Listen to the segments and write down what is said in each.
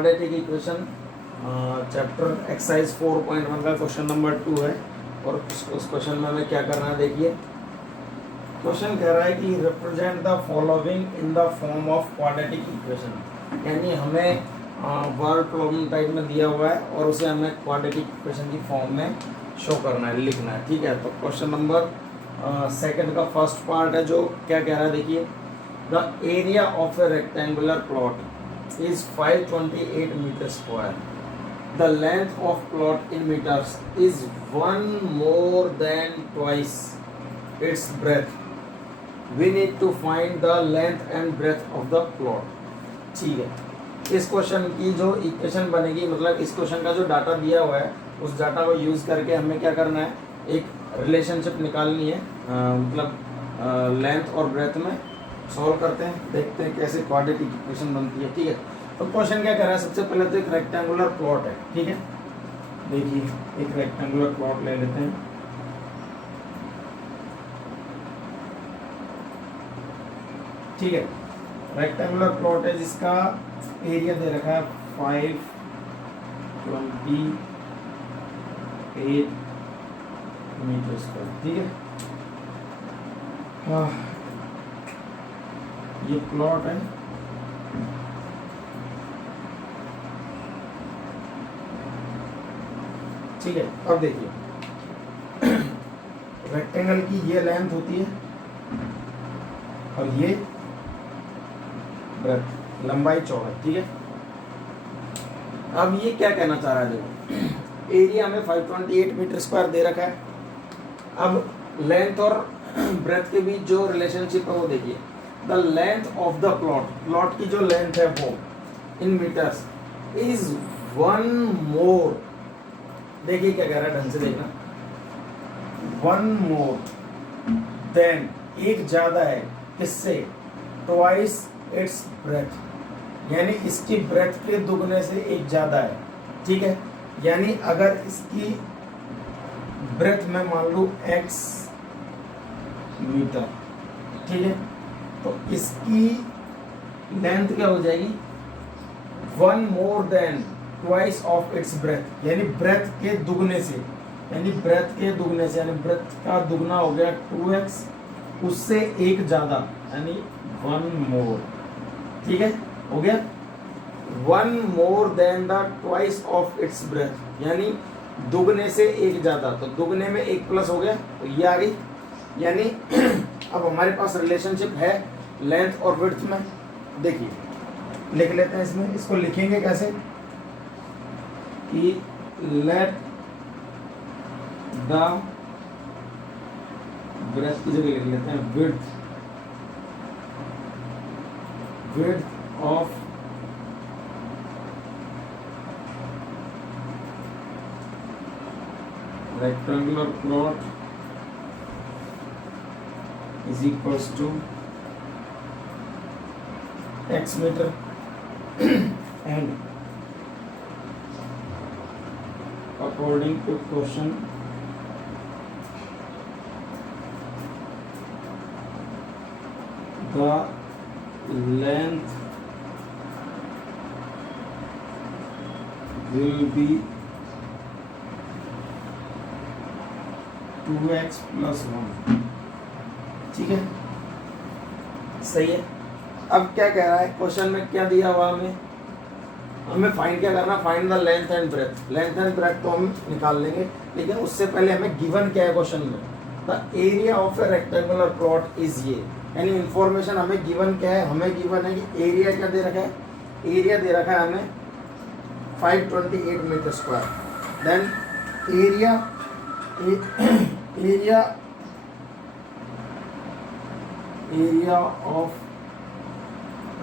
Quadratic equation chapter exercise 4.1 का question number 2 है। और उस क्वेश्चन में हमें क्या करना है, देखिए क्वेश्चन कह रहा है कि represent the following in the form of quadratic equation, यानी हमें वर्ड प्रॉब्लम टाइप में दिया हुआ है और उसे हमें क्वाड्रेटिक इक्वेशन की फॉर्म में शो करना है, लिखना है। ठीक है, तो क्वेश्चन नंबर सेकंड का फर्स्ट पार्ट है जो क्या कह रहा है, देखिए the area of a rectangular plot is 528 metre square, the length of plot in metres is 1 more than twice its breadth, we need to find the length and breadth of the plot। ठीक है, इस question की जो equation बनेगी, मतलब इस question का जो डाटा दिया हुआ है उस डाटा को यूज़ करके हमें क्या करना है, एक रिलेशनशिप निकालनी है, मतलब लेंथ और ब्रेथ में सॉल्व करते हैं, देखते हैं कैसे क्वाड्रेटिक इक्वेशन बनती है। ठीक है, तो क्वेश्चन क्या कर रहा है, सबसे पहले तो एक रेक्टेंगुलर प्लॉट है। ठीक है, देखिए एक रेक्टेंगुलर प्लॉट ले लेते हैं। ठीक है, रेक्टेंगुलर प्लॉट है जिसका एरिया दे रखा है 528 मीटर स्क्वायर। ठीक है, ये प्लॉट है। ठीक है, अब देखिए रेक्टेंगल की ये लेंथ होती है और ये ब्रेथ, लंबाई चौड़ाई। ठीक है, अब ये क्या कहना चाह रहा है, देखो एरिया में 528 मीटर स्क्वायर दे रखा है। अब लेंथ और ब्रेथ के बीच जो रिलेशनशिप है वो देखिए, the length of the plot, plot की जो लेंथ है वो इन मीटर्स इज 1 more, देखिए क्या कह रहा है, ढंग से देखना, 1 more देन, एक ज्यादा है, किससे, ट्वाइस इट्स ब्रेथ, यानी इसकी ब्रेथ के दुगने से एक ज्यादा है। ठीक है, यानी अगर इसकी ब्रेथ में मान लो x मीटर, ठीक है, तो इसकी लेंथ क्या हो जाएगी, 1 more than twice of its breadth, यानी ब्रेथ के दुगने से, यानी ब्रेथ के दुगने से, यानी ब्रेथ का दुगना हो गया 2x, उससे एक ज्यादा यानी 1 more। ठीक है, हो गया 1 more than the twice of its breadth, यानी दुगने से एक ज्यादा, तो दुगने में एक प्लस हो गया तो ये आ गई। यानी अब हमारे पास रिलेशनशिप है लेंथ और विड्थ में। देखिए लिख लेते हैं इसमें, इसको लिखेंगे कैसे कि लेट द ब्रेथ की जगह लिख लेते हैं width of rectangular plot is equals to x meter and according to question the length will be 2x plus 1। ठीक है, सही है। अब क्या कह रहा है, क्वेश्चन में क्या दिया हुआ, हमें फाइंड क्या करना, find the length and breadth. Length and breadth तो हम निकाल लेंगे, लेकिन उससे पहले हमें गिवन क्या है क्वेश्चन में, the area of a rectangular plot is ये, यानी इंफॉर्मेशन हमें गिवन क्या है, हमें गिवन है कि एरिया क्या दे रखा है, एरिया दे रखा है हमें 528 metre square, then area of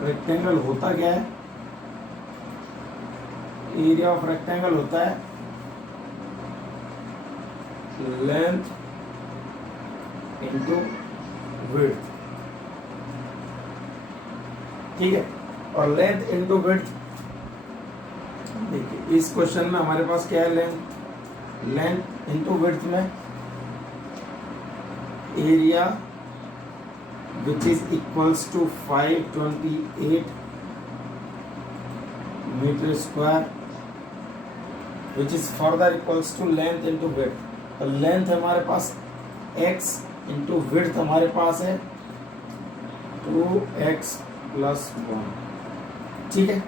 rectangle होता क्या है, एरिया ऑफ रेक्टेंगल होता है लेंथ इंटू विड्थ। ठीक है, और लेंथ इंटू विड्थ, देखिए इस क्वेश्चन में हमारे पास क्या है, लेंथ इंटू विड्थ में area which is equals to 528 metre square which is further equals to length into width. तो लेंथ हमारे पास x इंटू विड्थ हमारे पास है 2x प्लस 1। ठीक है,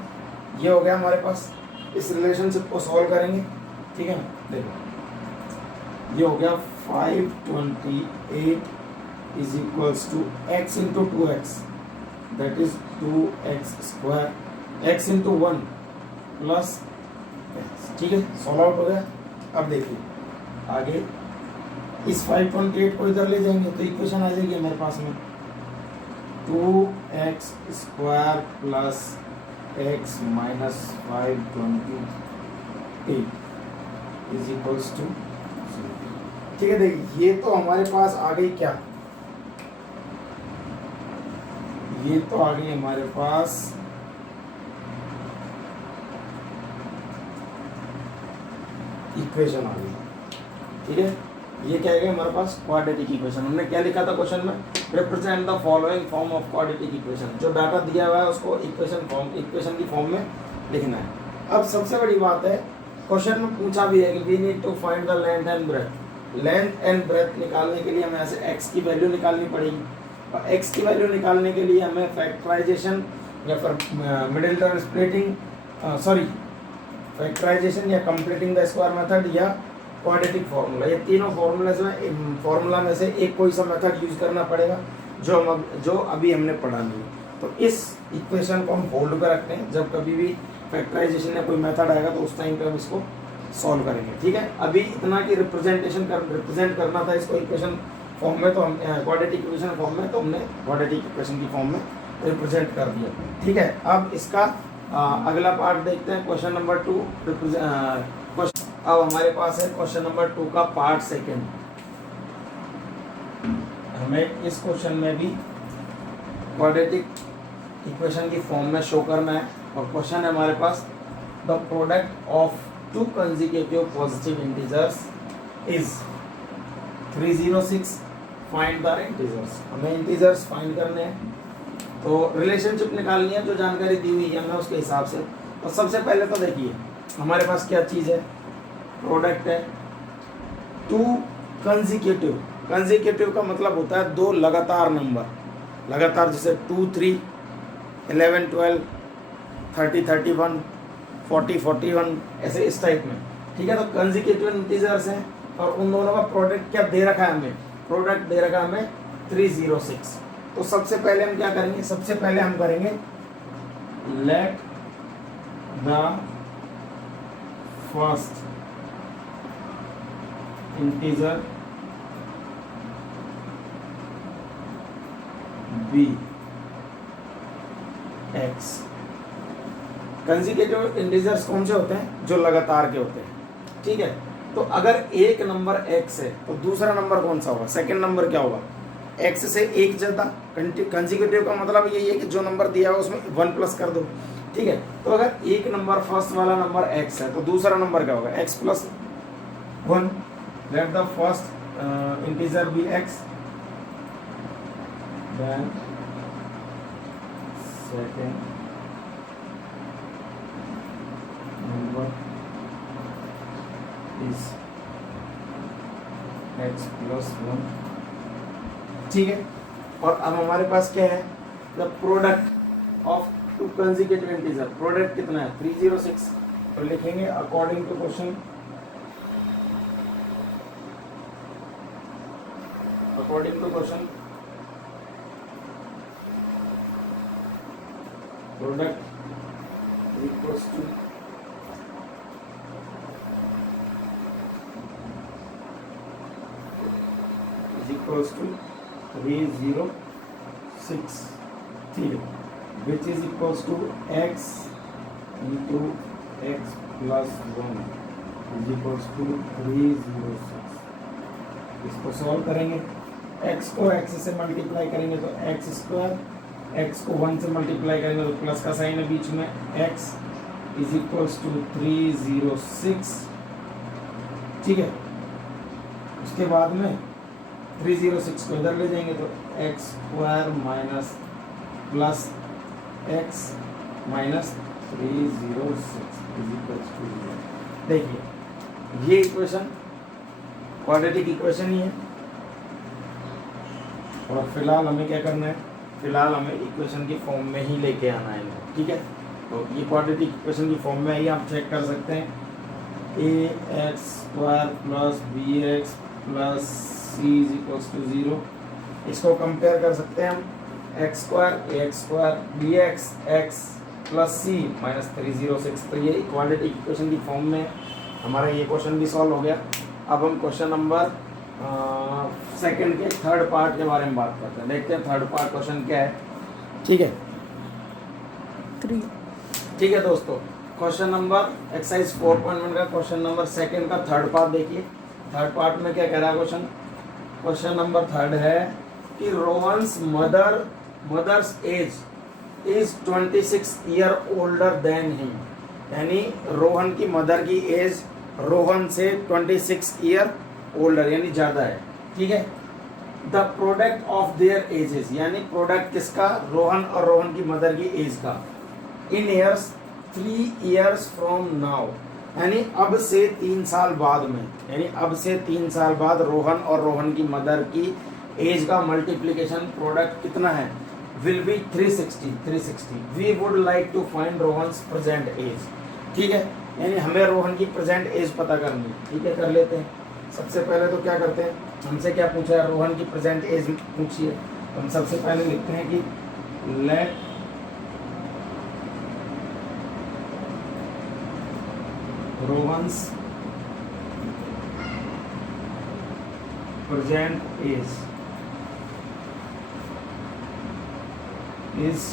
ये हो गया हमारे पास। इस रिलेशनशिप को सॉल्व करेंगे, ठीक है ना। देखो ये हो गया 528 is equals to x into 2x that is 2x square, x into 1 plus x। ठीक है, सॉल्व आउट हो गया। अब देखिए आगे इस 528 को इधर ले जाएंगे तो इक्वेशन आ जाएगी हमारे पास में 2x square plus x minus 528 is equals to. ठीक है, देखिए ये तो हमारे पास आ गई क्या, ये तो आ गई हमारे पास इक्वेशन आ गई। ठीक है, ये क्या है हमारे पास क्वाड्रेटिक इक्वेशन। हमने क्या लिखा था क्वेश्चन में, represent the following form of quadratic equation. जो डाटा दिया हुआ है उसको इक्वेशन की फॉर्म में लिखना है। अब सबसे बड़ी बात है, क्वेश्चन में पूछा भी है कि we need to find the length and breadth. Length and breadth निकालने के लिए हमें ऐसे x की वैल्यू निकालनी पड़ेगी, और x की वैल्यू निकालने के लिए हमें फैक्टराइजेशन या फिर मिडिल टर्म स्प्लिटिंग फैक्टराइजेशन या कंप्लीटिंग द स्क्वायर मेथड या क्वाड्रेटिक फार्मूला, ये तीनों फार्मूला में से एक कोई सा मेथड यूज करना पड़ेगा जो अभी हमने पढ़ा नहीं। तो इस इक्वेशन को हम होल्ड पे रखते हैं, जब कभी भी फैक्टराइजेशन या कोई मेथड आएगा तो उस टाइम पे हम इसको सॉल्व करेंगे। ठीक है, अभी इतना कि रिप्रेजेंट करना था इसको इक्वेशन फॉर्म में, तो हम क्वाड्रेटिक इक्वेशन फॉर्म में, तो हमने क्वाड्रेटिक इक्वेशन की फॉर्म में रिप्रेजेंट कर दिया। ठीक है, अब इसका अगला पार्ट देखते हैं, क्वेश्चन नंबर 2। अब हमारे पास है क्वेश्चन नंबर 2 का पार्ट सेकंड। हमें इस क्वेश्चन में भी क्वाड्रेटिक इक्वेशन की फॉर्म में शो करना है, और क्वेश्चन है हमारे पास the product of two consecutive positive integers is 306। Find the integers. हमें इंटीजर्स फाइंड करने हैं, तो रिलेशनशिप निकालनी है, जो जानकारी दी हुई है हमें उसके हिसाब से। तो सबसे पहले तो देखिए हमारे पास क्या चीज़ है, प्रोडक्ट है टू कंसेक्यूटिव। कंसेक्यूटिव का मतलब होता है दो लगातार नंबर, लगातार, जैसे 2 3 11 12 30 31 40 41 ऐसे इस टाइप में। ठीक है, तो कंसेक्यूटिव इंटीजर्स हैं, और उन दोनों का प्रोडक्ट क्या दे रखा है हमें, प्रोडक्ट दे रखा है हमें 306। तो सबसे पहले हम क्या करेंगे, सबसे पहले हम करेंगे let the first integer be x. Consecutive integers कौन से होते हैं, जो लगातार के होते हैं। ठीक है, तो अगर एक नंबर x है तो दूसरा नंबर कौन सा होगा, सेकंड नंबर क्या होगा, x से एक ज्यादा। कंसेक्यूटिव का मतलब यही है कि जो नंबर दिया है उसमें 1 प्लस कर दो। ठीक है, तो अगर एक नंबर फर्स्ट वाला नंबर x है तो दूसरा नंबर क्या होगा, x plus 1। Let the first integer be x, then second number is x plus 1। ठीक है, और अब हमारे पास क्या है, the product of two consecutive integer. Product कितना है, 306। तो लिखेंगे according to question, according to question product equals to equals to 306। ठीक है, which is equals to x into x plus 1 is equals to 306। इसको सॉल्व करेंगे, x को x से मल्टीप्लाई करेंगे तो x स्क्वायर, x को 1 से मल्टीप्लाई करेंगे तो प्लस का साइन है बीच में, x is equals to 306। ठीक है, उसके बाद में 306 को इधर ले जाएंगे तो x square minus plus x minus 306 is equals to 0। देखिए ये इक्वेशन क्वाड्रेटिक इक्वेशन ही है, और फिलहाल हमें क्या करना है, फिलहाल हमें इक्वेशन की फॉर्म में ही लेके आना है इनको, ठीक है। तो ये क्वाड्रेटिक इक्वेशन की फॉर्म में ही आप चेक कर सकते हैं, ax² plus bx plus c is equals to 0। इसको कंपेयर कर सकते हैं हम, x² ax² bx x plus c minus 306। तो ये क्वाड्रेटिक इक्वेशन की फॉर्म में हमारा ये क्वेश्चन भी सॉल्व हो गया। अब हम क्वेश्चन नंबर सेकंड के थर्ड पार्ट के बारे में बात करते हैं। देखते हैं थर्ड पार्ट क्वेश्चन क्या है, ठीक है। 3 ठीक है दोस्तों, क्वेश्चन नंबर एक्सरसाइज 4.1 का क्वेश्चन नंबर सेकंड का थर्ड पार्ट देखिए। थर्ड पार्ट में क्या कह रहा है क्वेश्चन, क्वेश्चन नंबर थर्ड है कि Rohan's mother's age is 26 year older than him, यानी रोहन की मदर की एज रोहन से 26 ईयर ओल्डर यानी ज़्यादा है, ठीक है। The product of their edges, यानी प्रोडक्ट किसका, रोहन और रोहन की मदर की एज का, इन ईयर्स 3 ईयर्स फ्रॉम नाउ, यानी अब से 3 साल बाद में, यानी अब से 3 साल बाद रोहन और रोहन की मदर की एज का मल्टीप्लिकेशन प्रोडक्ट कितना है, will be 360। We would like to find Rohan's present age, ठीक है। यानी हमें रोहन की प्रेजेंट एज पता करनी है, ठीक है, कर लेते हैं। सबसे पहले तो क्या करते हैं, हमसे क्या पूछा है, रोहन की प्रेजेंट एज पूछी है। तो हम सबसे पहले लिखते हैं कि let Rohan's present age is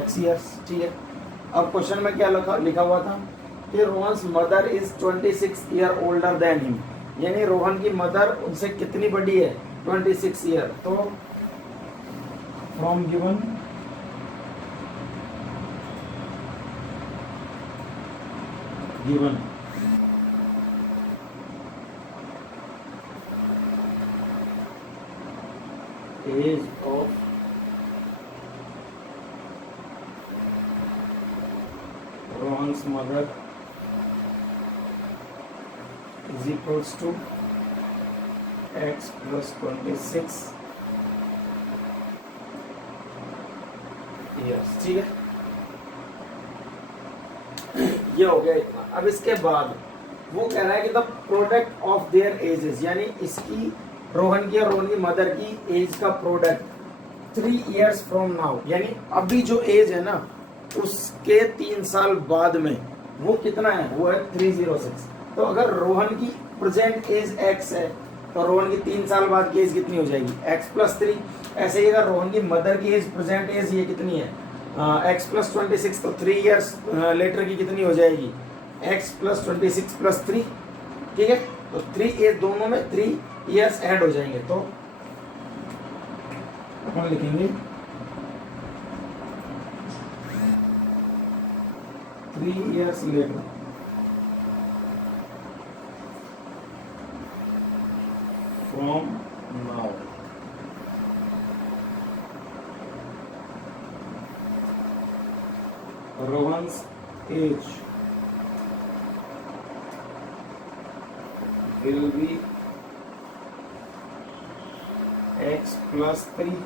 x years, ठीक है। अब क्वेश्चन में क्या लिखा हुआ था कि Rohan's mother is 26 year older than him, यानी रोहन की मदर उनसे कितनी बड़ी है, 26 ईयर। तो from given age of Rohan's mother is equals to x plus 26 years, ठीक है। ये हो गया इतना। अब इसके बाद वो कह रहा है कि the product of their edges, यानी इसकी रोहन की और रोहन की मदर की एज का प्रोडक्ट 3 इयर्स फ्रॉम नाउ, यानी अभी जो एज है ना उसके 3 साल बाद में वो कितना है, वो है 306। तो अगर रोहन की प्रेजेंट एज x है तो रोहन की 3 साल बाद की एज कितनी हो जाएगी, x प्लस 3। ऐसे ही अगर रोहन की मदर की एज प्रेजेंट एज ये कितनी है, x प्लस 26, तो 3 इयर्स लेटर की कितनी हो जाएगी, x प्लस 26 प्लस 3, ठीक है। तो 3 एज दोनों में 3 इयर्स ऐड हो जाएंगे, तो अपन लिखेंगे 3 years later from now, Rohan's age will be x plus 3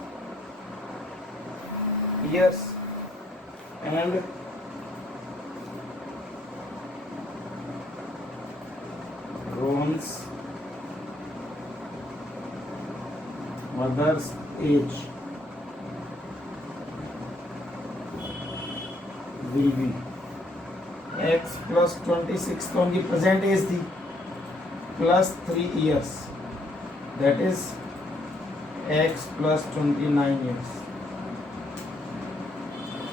years and Rohan's mother's age will be x plus 26, तो उनकी प्रेजेंट एज थी, plus 3 years, that is x plus 29 years,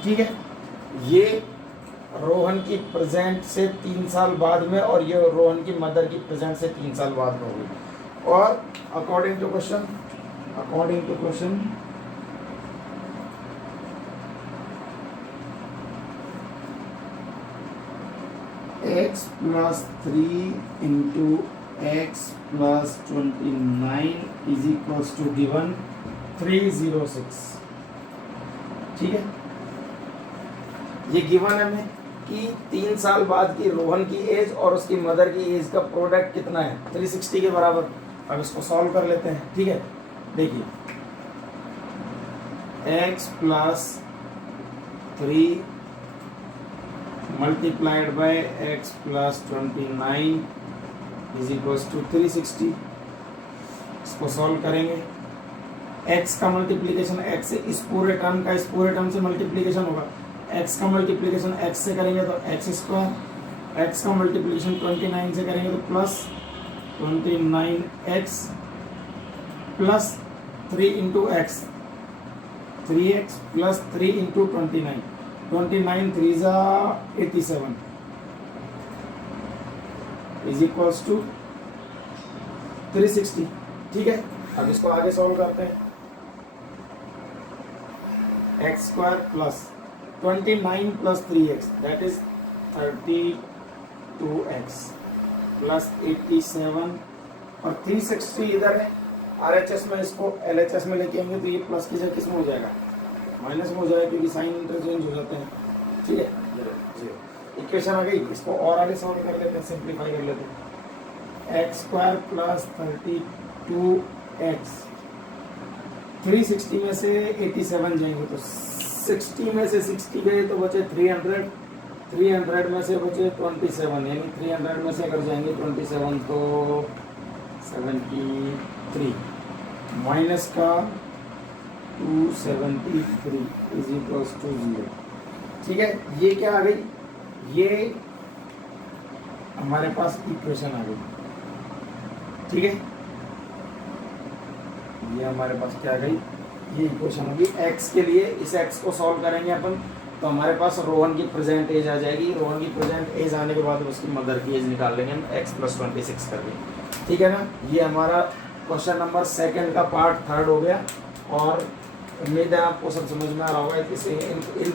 ठीक है। ये रोहन की प्रेजेंट से 3 साल बाद में, और ये रोहन की मदर की प्रेजेंट से 3 साल बाद में होगी। और according to question x plus 3 into x plus 29 is equals to given 306, ठीक है, ये गिवन है हमें कि 3 साल बाद की रोहन की एज और उसकी मदर की एज का प्रोडक्ट कितना है, 360 के बराबर। अब इसको सॉल्व कर लेते हैं। ठीक है, देखिए x plus 3 multiplied by x plus 29 is equals to 360। इसको सॉल्व करेंगे, x का मल्टीप्लीकेशन x से इस पूरे टर्म का इस पूरे टर्म से मल्टीप्लीकेशन होगा, x का मल्टीप्लीकेशन x से करेंगे तो x स्क्वायर, x का मल्टीप्लीकेशन 29 से करेंगे तो plus 29x plus 3 into x, 3x plus 3 into 29, 29 3 जा 87 इज इक्वल्स टू 360। ठीक है, अब इसको आगे सॉल्व करते हैं। X square plus 29 plus 3x that is 32x plus 87 और 360 इधर है। RHS में इसको LHS में लेके आएंगे तो ये प्लस की जगह किसमें हो जाएगा, माइनस में हो जाएगा, क्योंकि साइन इंटरचेंज हो जाते हैं। ठीक है, इक्वेशन आ गई, इसको और आगे सॉल्व कर लेते हैं, सिंप्लीफाई कर लेते हैं। एक्स स्क्वायर प्लस 32x 360 में से 87 जाएंगे तो 60 में से 60 गए तो बचे 300, 300 में से बचे 27, यानी 300 में से अगर जाएंगे 27 तो 73 माइनस का 273 इज इक्वल्स टू 0। ठीक है, ये क्या आ गई, ये हमारे पास इक्वेशन आ गई। ठीक है, ये हमारे पास क्या आ गई, ये इक्वेशन होगी x के लिए। इस x को सॉल्व करेंगे अपन तो हमारे पास रोहन की प्रेजेंट एज आ जाएगी। रोहन की प्रेजेंट एज आने के बाद उसकी मदर की एज निकाल लेंगे हम x प्लस 26 करके। ठीक है ना, ये हमारा क्वेश्चन नंबर 2 का पार्ट 3 हो गया और उम्मीद है आपको सब समझ में आ रहा होगा। इसे इन